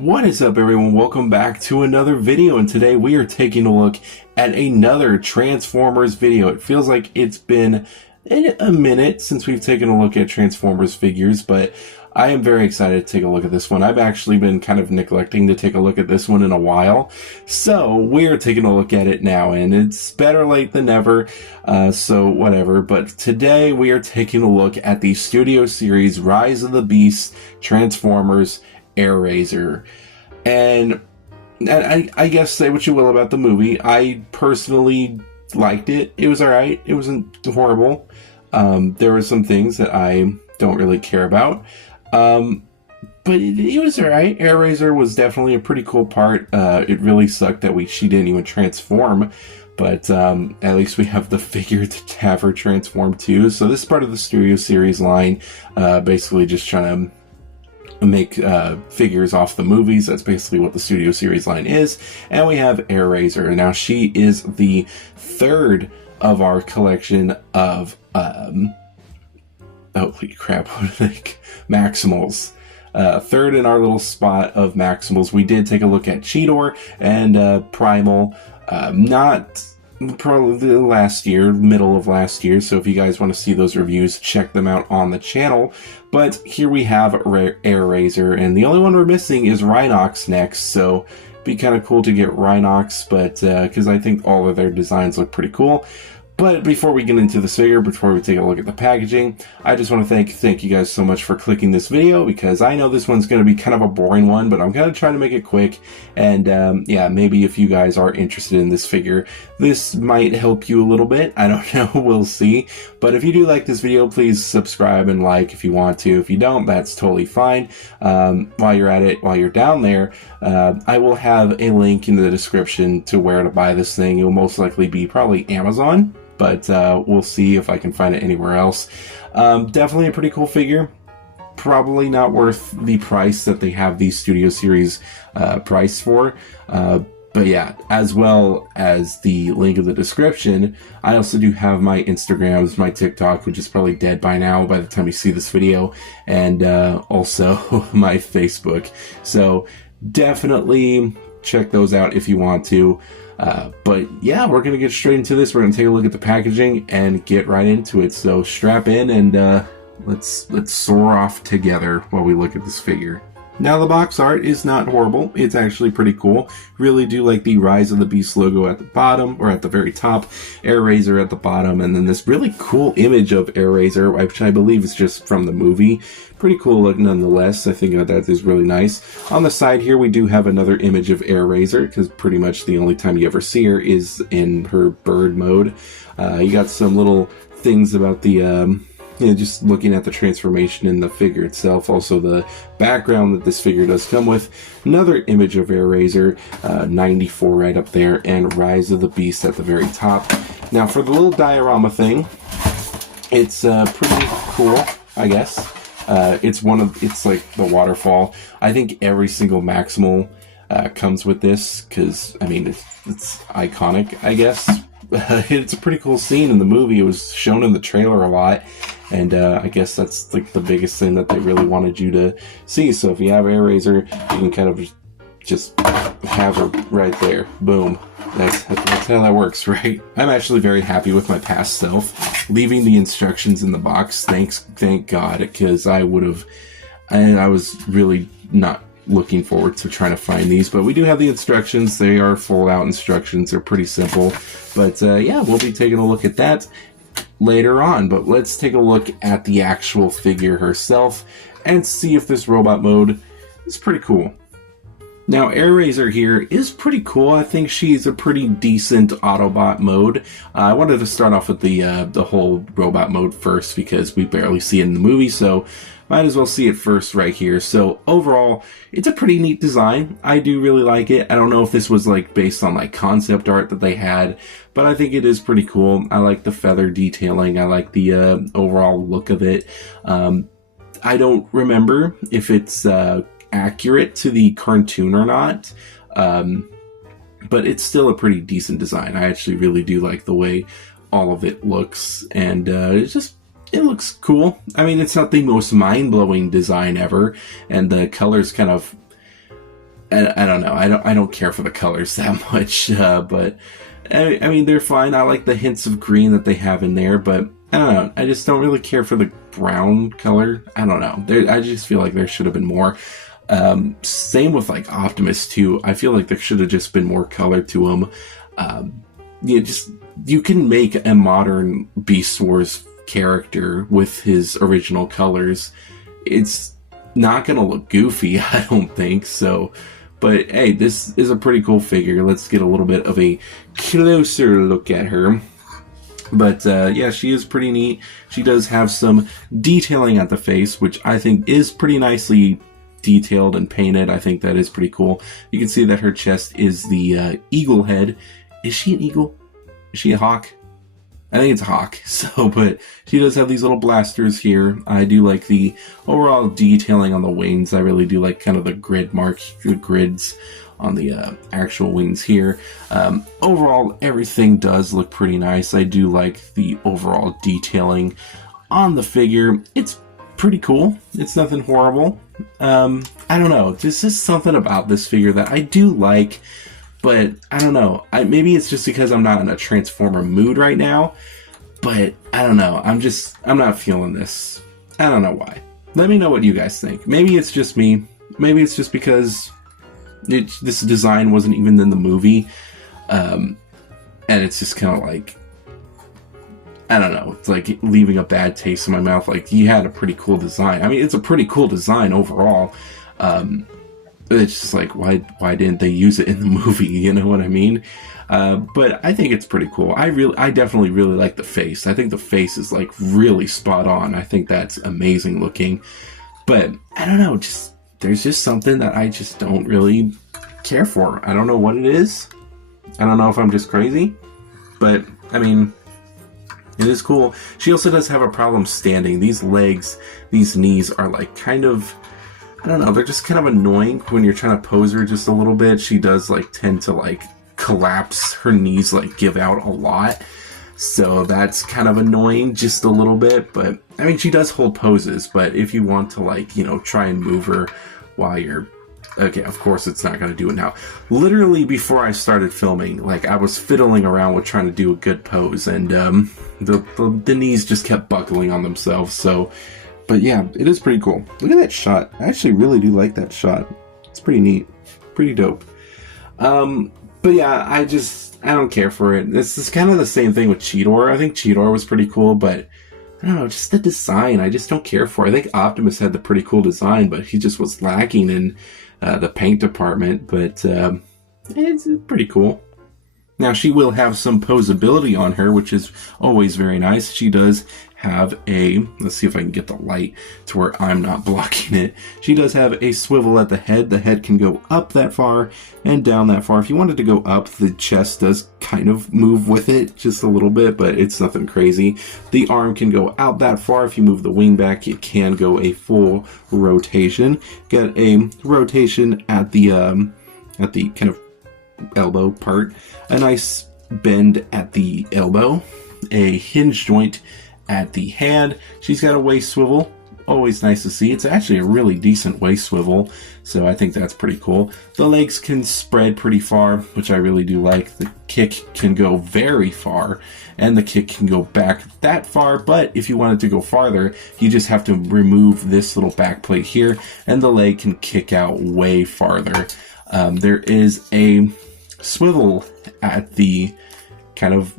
What is up, everyone? Welcome back to another video, and today we are taking a look at another Transformers video. It feels like it's been a minute since we've taken a look at Transformers figures, but I am very excited to take a look at this one. I've actually been kind of neglecting to take a look at this one in a while, so we're taking a look at it now, and it's better late than never, so whatever. But today we are taking a look at the Studio Series Rise of the Beast Transformers Airazor. And I guess say what you will about the movie. I personally liked it. It was alright. It wasn't horrible. There were some things that I don't really care about. But it was alright. Airazor was definitely a pretty cool part. It really sucked that she didn't even transform. But at least we have the figure to have her transform too. So this is part of the Studio Series line. Basically just trying to make figures off the movies. That's basically what the Studio Series line is. And we have Airazor. Now she is the third of our collection of holy crap, Maximals. Third in our little spot of Maximals. We did take a look at Cheetor and Primal. Not probably the last year, middle of last year, so if you guys want to see those reviews, check them out on the channel. But here we have Airazor, and the only one we're missing is Rhinox next, so it'd be kind of cool to get Rhinox, but because I think all of their designs look pretty cool. But before we get into this figure, before we take a look at the packaging, I just want to thank you guys so much for clicking this video, because I know this one's going to be kind of a boring one, but I'm going to try to make it quick. And yeah, maybe if you guys are interested in this figure, this might help you a little bit. I don't know, we'll see. But if you do like this video, please subscribe and like if you want to. If you don't, that's totally fine. While you're at it, while you're down there, I will have a link in the description to where to buy this thing. It will most likely be probably Amazon, but we'll see if I can find it anywhere else. Definitely a pretty cool figure. Probably not worth the price that they have these Studio Series price for. But yeah, as well as the link in the description, I also do have my Instagrams, my TikTok, which is probably dead by now by the time you see this video, and also my Facebook. So definitely check those out if you want to. But yeah, we're going to get straight into this. We're going to take a look at the packaging and get right into it. So strap in and let's soar off together while we look at this figure. Now, the box art is not horrible. It's actually pretty cool. Really do like the Rise of the Beast logo at the bottom, or at the very top, Airazor at the bottom, and then this really cool image of Airazor, which I believe is just from the movie. Pretty cool look nonetheless. I think that is really nice. On the side here, we do have another image of Airazor, because pretty much the only time you ever see her is in her bird mode. You got some little things about the just looking at the transformation in the figure itself. Also the background that this figure does come with. Another image of Airazor, 94 right up there, and Rise of the Beast at the very top. Now for the little diorama thing, it's pretty cool, I guess. It's like the waterfall. I think every single Maximal comes with this, because I mean it's iconic, I guess. It's a pretty cool scene in the movie. It was shown in the trailer a lot, and I guess that's like the biggest thing that they really wanted you to see. So if you have Airazor, you can kind of just have her right there. Boom. That's how that works, right? I'm actually very happy with my past self leaving the instructions in the box. Thank God, because I was really not looking forward to trying to find these, but we do have the instructions. They are full out instructions. They're pretty simple, but yeah, we'll be taking a look at that later on. But let's take a look at the actual figure herself and see if this robot mode is pretty cool. Now, Airazor here is pretty cool. I think she's a pretty decent Autobot mode. I wanted to start off with the whole robot mode first, because we barely see it in the movie, so might as well see it first right here. So overall, it's a pretty neat design. I do really like it. I don't know if this was like based on like concept art that they had, but I think it is pretty cool. I like the feather detailing. I like the overall look of it. I don't remember if it's accurate to the cartoon or not, but it's still a pretty decent design. I actually really do like the way all of it looks, and it looks cool. I mean, it's not the most mind-blowing design ever, and the colors kind of I don't know. I don't care for the colors that much, but I mean they're fine. I like the hints of green that they have in there, but I don't know. I just don't really care for the brown color. I don't know. I just feel like there should have been more. Same with like Optimus too. I feel like there should have just been more color to him. You can make a modern Beast Wars character with his original colors. It's not gonna look goofy, I don't think so. But hey, this is a pretty cool figure. Let's get a little bit of a closer look at her. But yeah, she is pretty neat. She does have some detailing at the face, which I think is pretty nicely detailed and painted. I think that is pretty cool. You can see that her chest is the eagle head. Is she an eagle? Is she a hawk? I think it's a hawk. So, but she does have these little blasters here. I do like the overall detailing on the wings. I really do like kind of the grid marks, the grids on the actual wings here. Overall, everything does look pretty nice. I do like the overall detailing on the figure. It's pretty cool. It's nothing horrible. I don't know. There's just something about this figure that I do like. But I don't know. Maybe it's just because I'm not in a Transformer mood right now. But I don't know. I'm not feeling this. I don't know why. Let me know what you guys think. Maybe it's just me. Maybe it's just because this design wasn't even in the movie. And it's just kind of like, I don't know. It's like leaving a bad taste in my mouth. Like, he had a pretty cool design. I mean, it's a pretty cool design overall. It's just like, why didn't they use it in the movie? You know what I mean? But I think it's pretty cool. I definitely really like the face. I think the face is like really spot on. I think that's amazing looking. But I don't know, there's just something that I just don't really care for. I don't know what it is. I don't know if I'm just crazy. But I mean, it is cool. She also does have a problem standing. These legs, these knees are like kind of, I don't know, they're just kind of annoying when you're trying to pose her just a little bit. She does like tend to like collapse. Her knees like give out a lot. So that's kind of annoying just a little bit. But I mean, she does hold poses, but if you want to like, you know, try and move her while you're, okay, of course it's not going to do it now. Literally before I started filming, like I was fiddling around with trying to do a good pose, and the knees just kept buckling on themselves. So, but yeah, it is pretty cool. Look at that shot. I actually really do like that shot. It's pretty neat. Pretty dope. But yeah, I don't care for it. This is kind of the same thing with Cheetor. I think Cheetor was pretty cool, but I don't know, just the design, I just don't care for. I think Optimus had the pretty cool design, but he just was lacking in the paint department. But it's pretty cool. Now, she will have some posability on her, which is always very nice. She does have a, let's see if I can get the light to where I'm not blocking it. She does have a swivel at the head. The head can go up that far and down that far. If you wanted to go up, the chest does kind of move with it just a little bit, but it's nothing crazy. The arm can go out that far. If you move the wing back, it can go a full rotation. Get a rotation at the kind of elbow part, a nice bend at the elbow, a hinge joint at the hand. She's got a waist swivel, always nice to see. It's actually a really decent waist swivel, so I think that's pretty cool. The legs can spread pretty far, which I really do like. The kick can go very far, and the kick can go back that far, but if you wanted to go farther, you just have to remove this little back plate here, and the leg can kick out way farther. There is a swivel at the kind of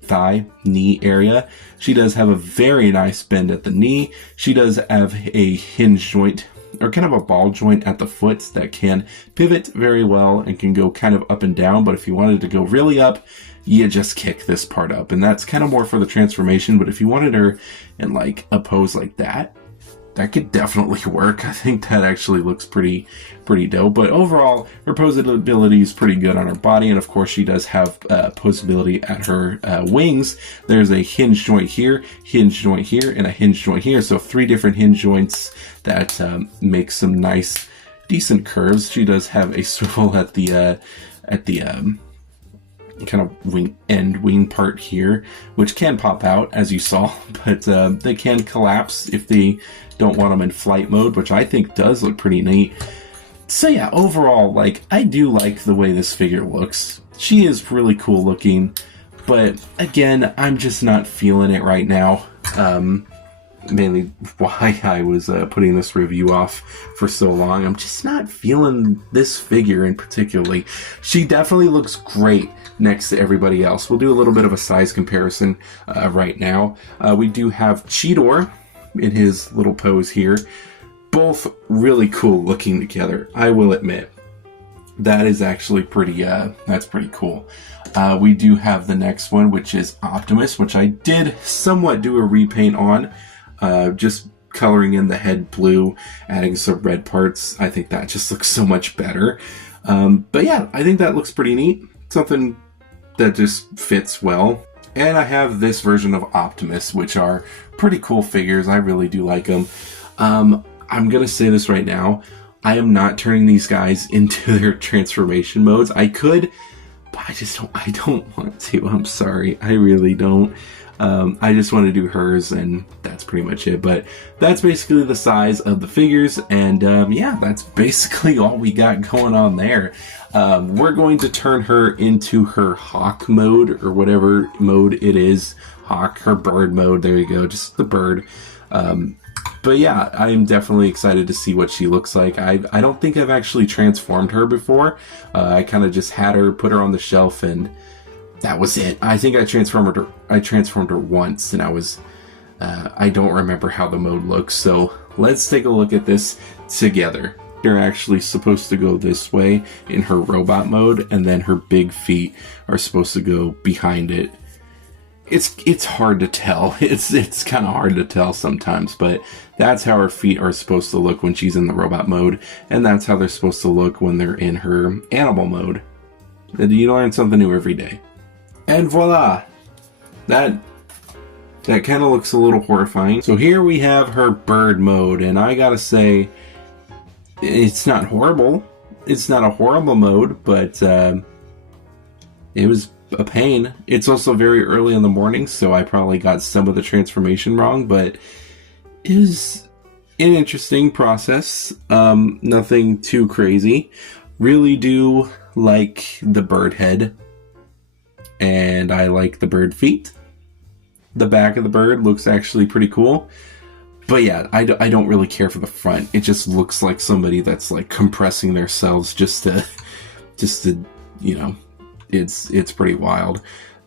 thigh, knee area. She does have a very nice bend at the knee. She does have a hinge joint, or kind of a ball joint at the foot that can pivot very well and can go kind of up and down, but if you wanted to go really up, you just kick this part up, and that's kind of more for the transformation. But if you wanted her in like a pose like that could definitely work. I think that actually looks pretty dope. But overall, her posability is pretty good on her body, and of course she does have posability at her wings. There's a hinge joint here, and a hinge joint here. So 3 different hinge joints that make some nice, decent curves. She does have a swivel at the kind of wing part here, which can pop out as you saw, but they can collapse if they don't want them in flight mode, which I think does look pretty neat. So yeah, overall, like, I do like the way this figure looks. She is really cool looking, but again, I'm just not feeling it right now. Mainly why I was putting this review off for so long. I'm just not feeling this figure in particularly. She definitely looks great next to everybody else. We'll do a little bit of a size comparison right now. We do have Cheetor in his little pose here. Both really cool looking together, I will admit. That is actually pretty, that's pretty cool. We do have the next one, which is Optimus, which I did somewhat do a repaint on. Just coloring in the head blue, adding some red parts. I think that just looks so much better. But yeah, I think that looks pretty neat. Something that just fits well. And I have this version of Optimus, which are pretty cool figures. I really do like them. I'm going to say this right now. I am not turning these guys into their transformation modes. I could, but I don't want to. I'm sorry. I really don't. I just want to do hers, and that's pretty much it. But that's basically the size of the figures, and yeah, that's basically all we got going on there. We're going to turn her into her hawk mode, or whatever mode it is. Hawk, her bird mode, there you go, just the bird. But yeah, I am definitely excited to see what she looks like. I don't think I've actually transformed her before. I kind of just had her, put her on the shelf, and that was it. I think I transformed her once, and I don't remember how the mode looks. So let's take a look at this together. They're actually supposed to go this way in her robot mode, and then her big feet are supposed to go behind it. It's hard to tell. It's kind of hard to tell sometimes, but that's how her feet are supposed to look when she's in the robot mode, and that's how they're supposed to look when they're in her animal mode. You learn something new every day. And voila! That kind of looks a little horrifying. So here we have her bird mode, and I gotta say, it's not horrible. It's not a horrible mode, but it was a pain. It's also very early in the morning, so I probably got some of the transformation wrong, but it was an interesting process. Nothing too crazy. Really do like the bird head, and I like the bird feet. The back of the bird looks actually pretty cool. But yeah, I don't really care for the front. It just looks like somebody that's like compressing themselves just to, you know, it's pretty wild.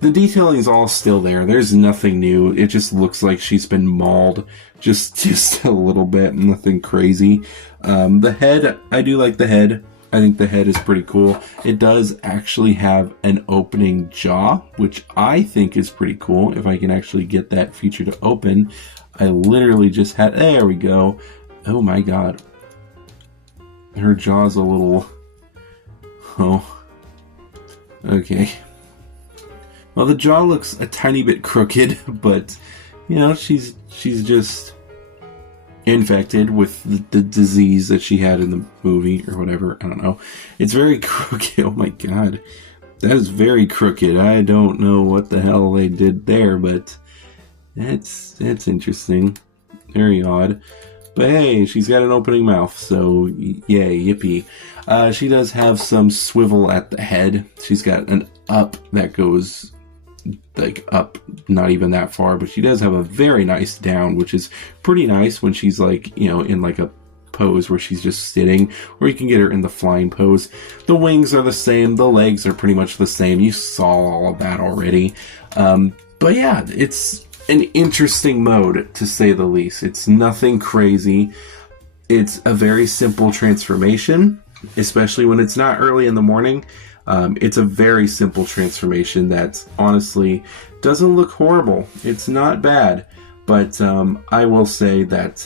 The detailing is all still there. There's nothing new. It just looks like she's been mauled just a little bit. Nothing crazy. The head, I do like the head. I think the head is pretty cool. It does actually have an opening jaw, which I think is pretty cool. If I can actually get that feature to open. I literally just had, there we go. Oh my god. Her jaw's a little, oh, okay. Well, the jaw looks a tiny bit crooked, but, you know, she's just infected with the disease that she had in the movie, or whatever, I don't know. It's very crooked, oh my god. That is very crooked. I don't know what the hell they did there, but it's interesting. Very odd. But hey, she's got an opening mouth, so yay, yippee. She does have some swivel at the head. She's got an up that goes like up, not even that far, but she does have a very nice down, which is pretty nice when she's like, you know, in like a pose where she's just sitting, or you can get her in the flying pose. The wings are the same, the legs are pretty much the same. You saw all of that already. But yeah, it's an interesting mode, to say the least. It's nothing crazy. It's a very simple transformation, especially when it's not early in the morning. It's a very simple transformation that honestly doesn't look horrible. It's not bad, but I will say that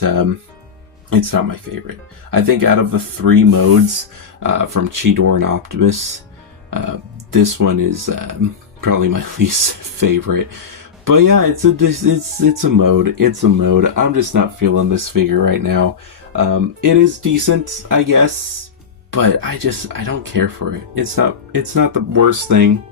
it's not my favorite. I think out of the three modes from Cheetor and Optimus, this one is probably my least favorite. But yeah, it's a mode. It's a mode. I'm just not feeling this figure right now. It is decent, I guess, but I don't care for it. It's not the worst thing,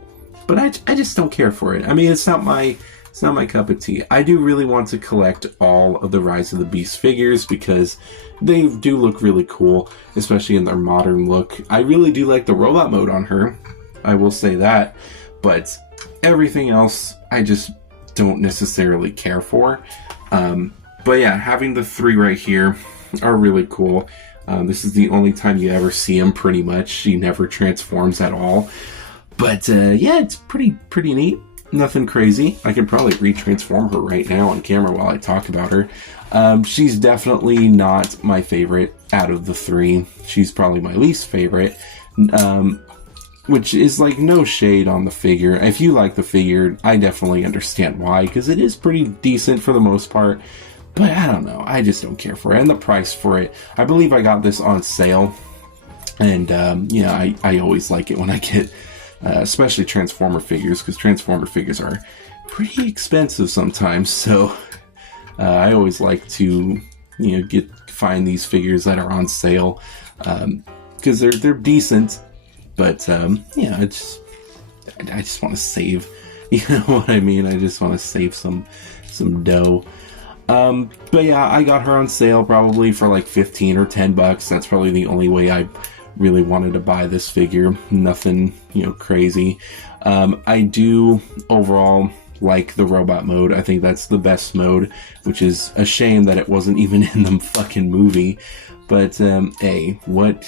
but I just don't care for it. I mean, it's not my It's not my cup of tea. I do really want to collect all of the Rise of the Beast figures because they do look really cool, especially in their modern look. I really do like the robot mode on her, I will say that, but everything else I just don't necessarily care for. But yeah, having the 3 right here are really cool. This is the only time you ever see him, pretty much. She never transforms at all. But yeah, it's pretty neat. Nothing crazy. I can probably retransform her right now on camera while I talk about her. She's definitely not my favorite out of the 3. She's probably my least favorite. Which is like no shade on the figure. If you like the figure, I definitely understand why, because it is pretty decent for the most part. But I don't know, I just don't care for it. And the price for it, I believe I got this on sale. And yeah, I always like it when I get, especially Transformer figures, because Transformer figures are pretty expensive sometimes. So I always like to, find these figures that are on sale, because they're decent. But yeah, I just want to save, you know what I mean? I just want to save some dough. But yeah, I got her on sale probably for like 15 or 10 bucks. That's probably the only way I really wanted to buy this figure. Nothing, crazy. I do overall like the robot mode. I think that's the best mode, which is a shame that it wasn't even in the fucking movie. But, hey, what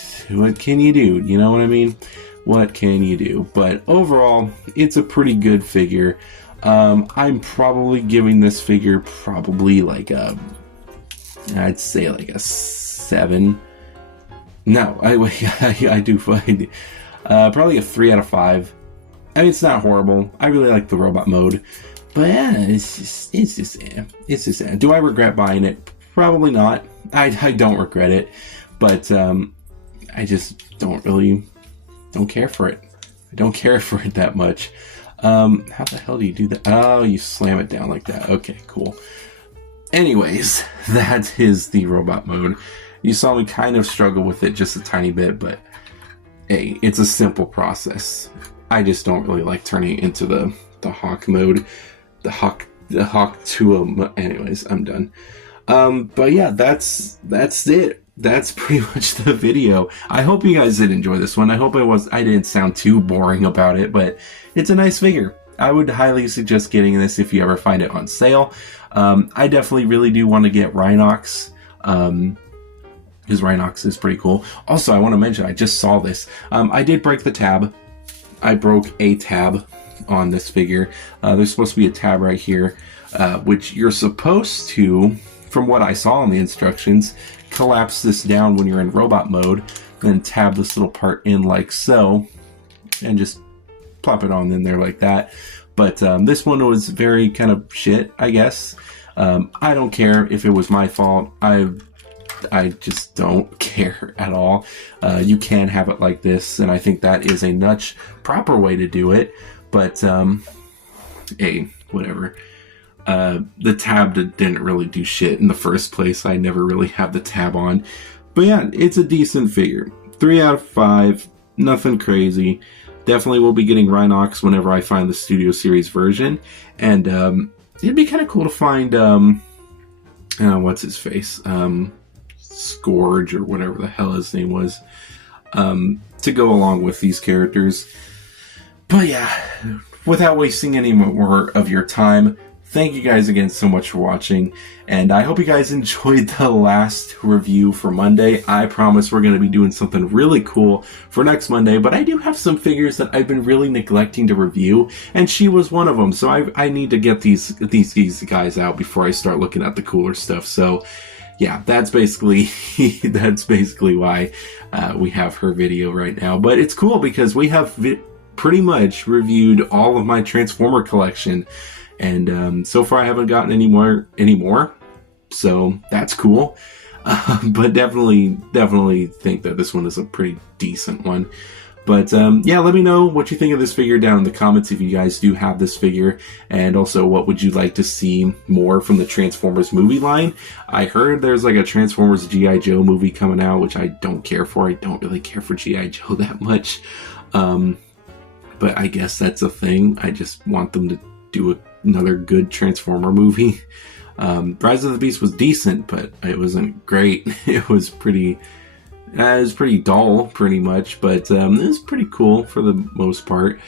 can you do? You know what I mean? What can you do? But overall, it's a pretty good figure. I'm probably giving this figure probably like I'd say like a 7. No, I do find probably a 3 out of 5. I mean, it's not horrible. I really like the robot mode. But yeah, it's just. Do I regret buying it? Probably not. I don't regret it, but I just don't care for it. I don't care for it that much. How the hell do you do that? Oh, you slam it down like that. Okay, cool. Anyways, that is the robot mode. You saw me kind of struggle with it just a tiny bit, but hey, it's a simple process. I just don't really like turning it into the Hawk mode. The Hawk 2. Anyways, I'm done. But yeah, that's it. That's pretty much the video. I hope you guys did enjoy this one. I hope I didn't sound too boring about it, but it's a nice figure. I would highly suggest getting this if you ever find it on sale. I definitely really do want to get Rhinox. His Rhinox is pretty cool. Also, I want to mention, I just saw this. I did break the tab. I broke a tab on this figure. There's supposed to be a tab right here, which you're supposed to, from what I saw in the instructions, collapse this down when you're in robot mode, then tab this little part in like so, and just plop it on in there like that. But this one was very kind of shit, I guess. I don't care if it was my fault. I just don't care at all. You can have it like this, and I think that is a much proper way to do it. But hey, whatever. The tab didn't really do shit in the first place. I never really have the tab on. But yeah, it's a decent figure. 3 out of 5. Nothing crazy. Definitely will be getting Rhinox whenever I find the Studio Series version. And it'd be kind of cool to find, what's his face? Scourge, or whatever the hell his name was, to go along with these characters. But yeah, without wasting any more of your time, thank you guys again so much for watching, and I hope you guys enjoyed the last review for Monday. I promise we're going to be doing something really cool for next Monday, but I do have some figures that I've been really neglecting to review, and she was one of them, so I need to get these guys out before I start looking at the cooler stuff. So yeah, that's basically why we have her video right now. But it's cool because we have pretty much reviewed all of my Transformer collection. And so far I haven't gotten any more, so that's cool. But definitely think that this one is a pretty decent one. But yeah, let me know what you think of this figure down in the comments if you guys do have this figure, and also what would you like to see more from the Transformers movie line. I heard there's like a Transformers G.I. Joe movie coming out, which I don't care for. I don't really care for G.I. Joe that much, but I guess that's a thing. I just want them to do another good Transformer movie. Rise of the Beast was decent, but it wasn't great. It was pretty dull, pretty much, but it was pretty cool for the most part.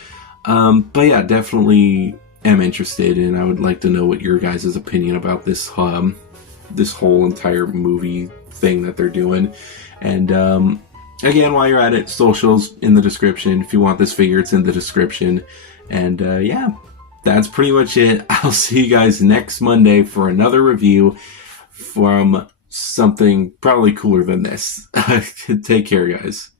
But yeah, definitely am interested, and I would like to know what your guys' opinion about this whole entire movie thing that they're doing. And again, while you're at it, socials in the description. If you want this figure, it's in the description. And yeah, that's pretty much it. I'll see you guys next Monday for another review from something probably cooler than this. Take care, guys.